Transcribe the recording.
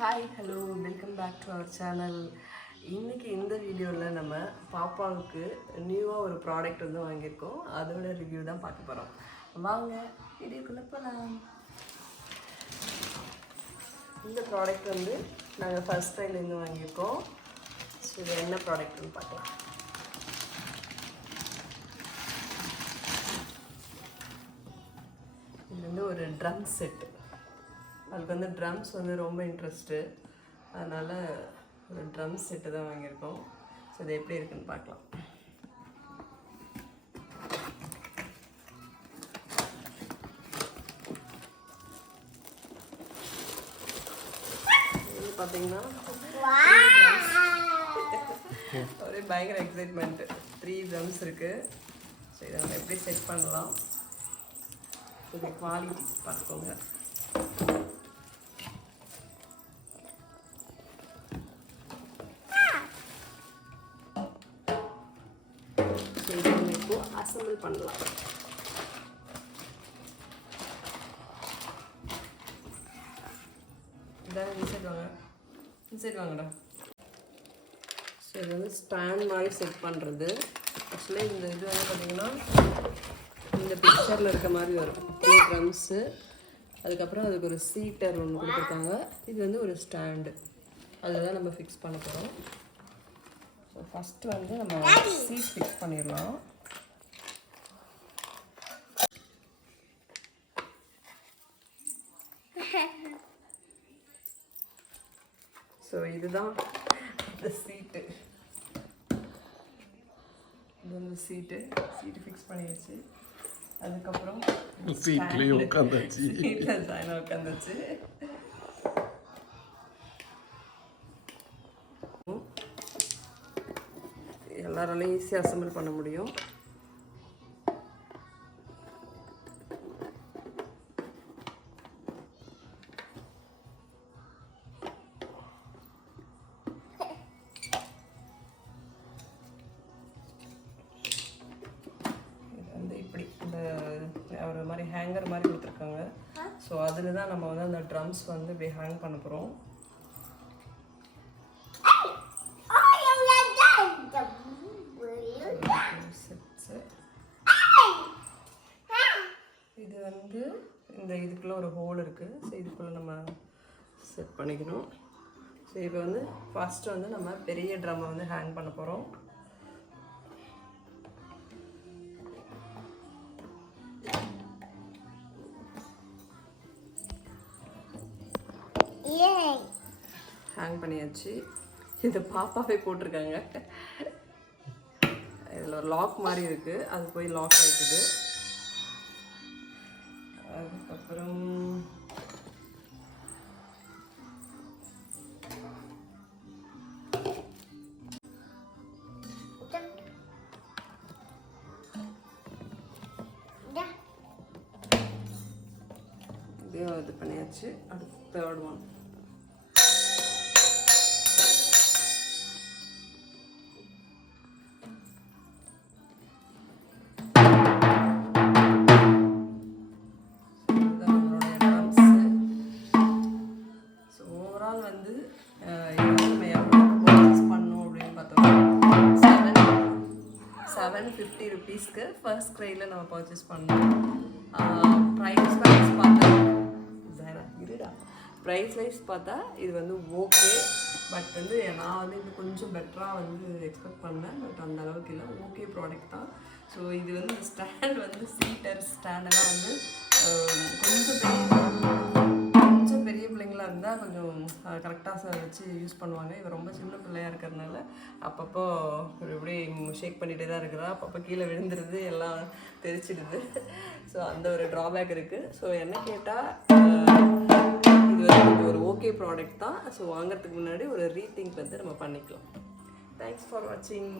Hi hello welcome back to our channel. இன்றைக்கி இந்த வீடியோவில் நம்ம பாப்பாவுக்கு நியூவாக ஒரு ப்ராடக்ட் வந்து வாங்கியிருக்கோம். அதோட ரிவ்யூ தான் பார்க்க போகிறோம். வாங்க வீடியோக்குள்ளே போகலாம். இந்த ப்ராடக்ட் வந்து நாங்கள் ஃபர்ஸ்ட் டைம்லேருந்து வாங்கியிருக்கோம். ஸோ இது என்ன ப்ராடக்ட்னு பார்க்கலாம். இது வந்து ஒரு ட்ரம் செட்டு. அதுக்கு வந்து ட்ரம்ஸ் வந்து ரொம்ப இன்ட்ரெஸ்ட்டு, அதனால் ஒரு ட்ரம் செட்டு தான் வாங்கியிருக்கோம். ஸோ இது எப்படி இருக்குன்னு பார்க்கலாம். இது பார்த்தீங்கன்னா ஒரே பயங்கர எக்ஸைட்மெண்ட்டு. 3 ட்ரம்ஸ் இருக்குது. ஸோ இதை நம்ம எப்படி செட் பண்ணலாம், இது குவாலிட்டி பார்த்துக்கோங்க. அசம்பிள் பண்ணலாம். இதான் இன்சைட் வாங்கடா. ஸோ இது வந்து ஸ்டாண்ட் மாதிரி செட் பண்ணுறது. ஆக்சுவலி இந்த இது வந்து பார்த்திங்கன்னா இந்த பிக்சரில் இருக்க மாதிரி வரும். 3 ட்ரம்ஸு, அதுக்கப்புறம் அதுக்கு ஒரு சீட்டர் ஒன்று கொடுத்துருக்காங்க. இது வந்து ஒரு ஸ்டாண்டு, அதில் தான் நம்ம ஃபிக்ஸ் பண்ண போகிறோம். ஸோ ஃபஸ்ட்டு வந்து நம்ம சீட் ஃபிக்ஸ் பண்ணிடலாம். ஸோ இதுதான் இந்த சீட்டு. இது வந்து சீட்டு ஃபிக்ஸ் பண்ணிடுச்சு. அதுக்கப்புறம் சீட்டில் உட்காந்துச்சு. எல்லாராலையும் ஈஸியாக அசம்பிள் பண்ண முடியும். ஒரு மாதிரி ஹேங்கர் மாதிரி கொடுத்துருக்காங்க. ஸோ அதில் தான் நம்ம வந்து அந்த ட்ரம்ஸ் வந்து இப்படி ஹேங் பண்ண போகிறோம். இது வந்து இந்த இதுக்குள்ளே ஒரு ஹோல் இருக்குது. ஸோ இதுக்குள்ளே நம்ம செட் பண்ணிக்கணும். ஸோ இப்போ வந்து ஃபஸ்ட்டு வந்து நம்ம பெரிய ட்ரம்மை வந்து ஹேங் பண்ண போகிறோம். ஹேங் பண்ணியாச்சு. இது பாப்பாவே போட்டிருக்காங்க. இதில் ஒரு லாக் மாதிரி இருக்குது, அது போய் லாக் ஆகிடுது. அதுக்கப்புறம் இதையும் இது பண்ணியாச்சு. அடுத்து தேர்ட் ஒன். வந்து நம்ம எவ்வளோ பர்ச்சேஸ் பண்ணோம் அப்படின்னு பார்த்தோம்னா 750 ருபீஸ்க்கு ஃபர்ஸ்ட் க்ரையில் நம்ம பர்ச்சேஸ் பண்ணோம். ப்ரைஸ் வைஸ் பார்த்தா இது வந்து ஓகே. பட் வந்து நான் வந்து இது கொஞ்சம் பெட்டராக வந்து எக்ஸ்பெக்ட் பண்ணேன். பட் அந்த அளவுக்கு இல்லை, ஓகே ப்ராடக்ட் தான். ஸோ இது வந்து ஸ்டாண்ட் வந்து சீட்டர் ஸ்டாண்டெல்லாம் வந்து கொஞ்சம் பெரிய பிள்ளைங்களாக இருந்தால் கொஞ்சம் கரெக்டாக வச்சு யூஸ் பண்ணுவாங்க. இவன் ரொம்ப சின்ன பிள்ளையாக இருக்கிறதுனால அப்பப்போ இப்படி ஷேக் பண்ணிகிட்டே தான் இருக்கிறா. அப்பப்போ கீழே விழுந்துருது, எல்லாம் தெரிச்சிடுது. ஸோ அந்த ஒரு ட்ராபேக் இருக்குது. ஸோ என்ன கேட்டால் இது வந்து ஒரு ஓகே ப்ராடக்ட் தான். ஸோ வாங்கிறதுக்கு முன்னாடி ஒரு ரீதிங்க் வந்து நம்ம பண்ணிக்கலாம். தேங்க்ஸ் ஃபார் வாட்சிங்.